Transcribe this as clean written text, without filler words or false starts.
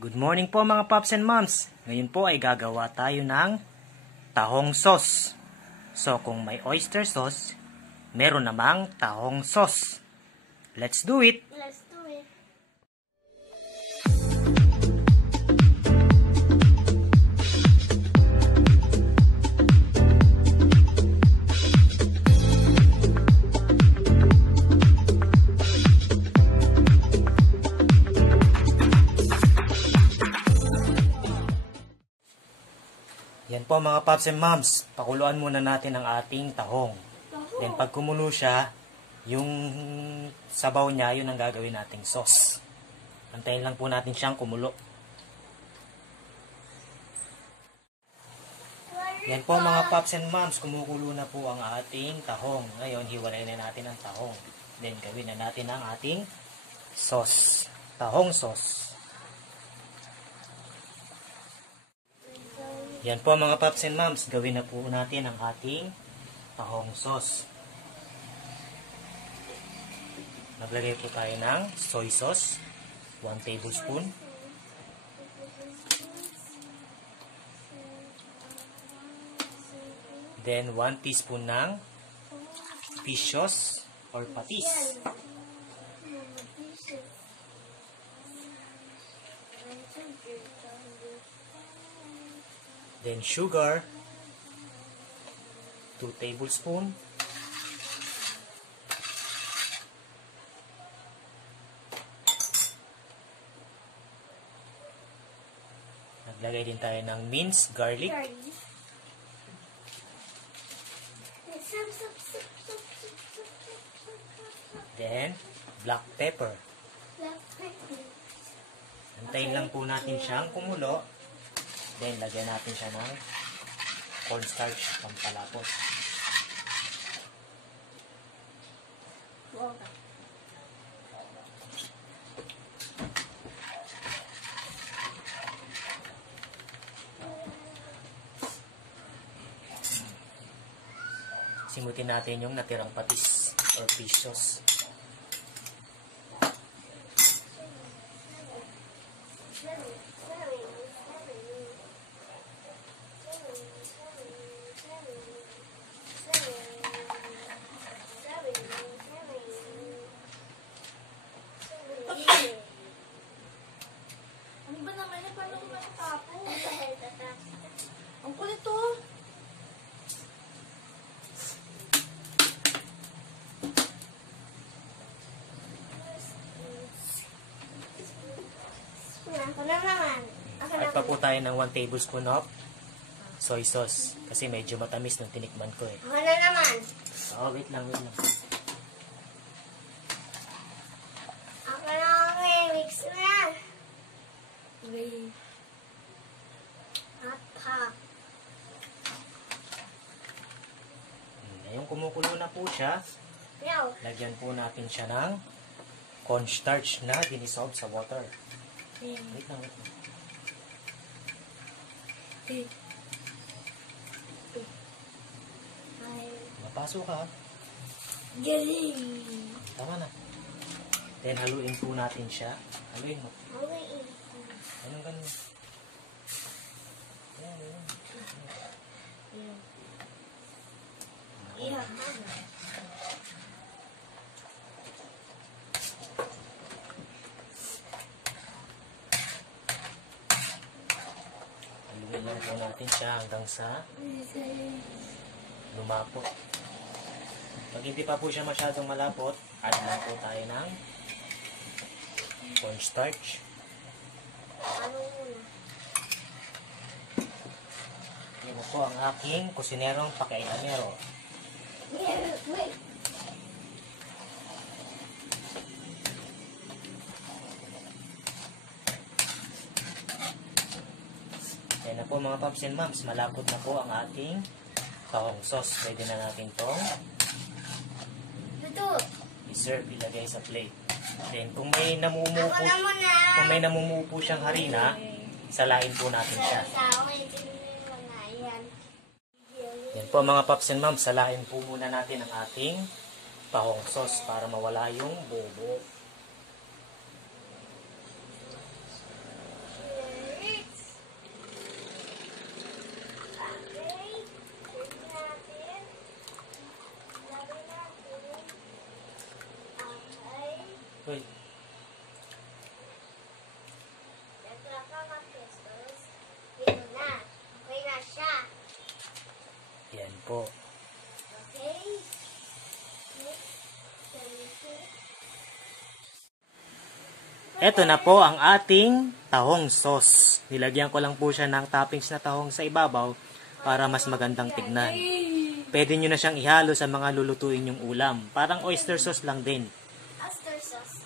Good morning po mga Pops and Moms. Ngayon po ay gagawa tayo ng tahong sauce. So kung may oyster sauce, meron namang tahong sauce. Let's do it! Let's do it. Yan po mga Pops and Moms, pakuluan muna natin ang ating tahong. Then pag kumulo siya, yung sabaw niya, yun ang gagawin nating sauce. Antayin lang po natin siyang kumulo. Yan po mga Pops and Moms, kumukulo na po ang ating tahong. Ngayon, hiwalay na natin ang tahong. Then gawin na natin ang ating sauce. Tahong sauce. Yan po mga Pops and Moms, gawin na po natin ang ating tahong sauce. Maglagay po tayo ng soy sauce, 1 tablespoon. Then 1 teaspoon ng fish sauce or patis. Then sugar, 2 tablespoon. Naglagay din tayo ng minced garlic. Then black pepper. Antayin lang po natin siyang kumulo. Then, lagyan natin siya ng cornstarch pampalapot. Simutin natin yung natirang patis or fish sauce. Ano ba naman yan? Paano ko matatapos? Ang kulit to. Ako na naman. At pa po tayo ng 1 tablespoon of soy sauce. Kasi medyo matamis nung tinikman ko eh. Ako na naman. Oh, wait lang. Ako na mix na. At Ngayong kumukulo na po siya, lagyan po natin siya ng cornstarch na dinisolve sa water. Wait lang. Mapasok ka. Galing. Tama na. Then haluin po natin siya. Haluin mo. Anong ganun? Yeah. Haluin lang po natin siya hanggang sa lumapot. Pag hindi pa po siya masyadong malapot, add lang po tayo ng cornstarch. Yan po ang aking kusinerong pakailamero. Yan na po mga Pops and Moms, malapot na po ang ating tahong sauce. Pwede na natin itong i-serve, ilagay sa plate. Then kung may namumuo po siyang harina, salain po natin siya. Yan po mga Pops and Moms, salain po muna natin ang ating tahong sauce para mawala yung buo-buo. po. Okay. Ito na po ang ating tahong sauce. Nilagyan ko lang po siya ng toppings na tahong sa ibabaw para mas magandang tignan. Pwede nyo na siyang ihalo sa mga lulutuin yung ulam. Parang oyster sauce lang din. Oyster sauce.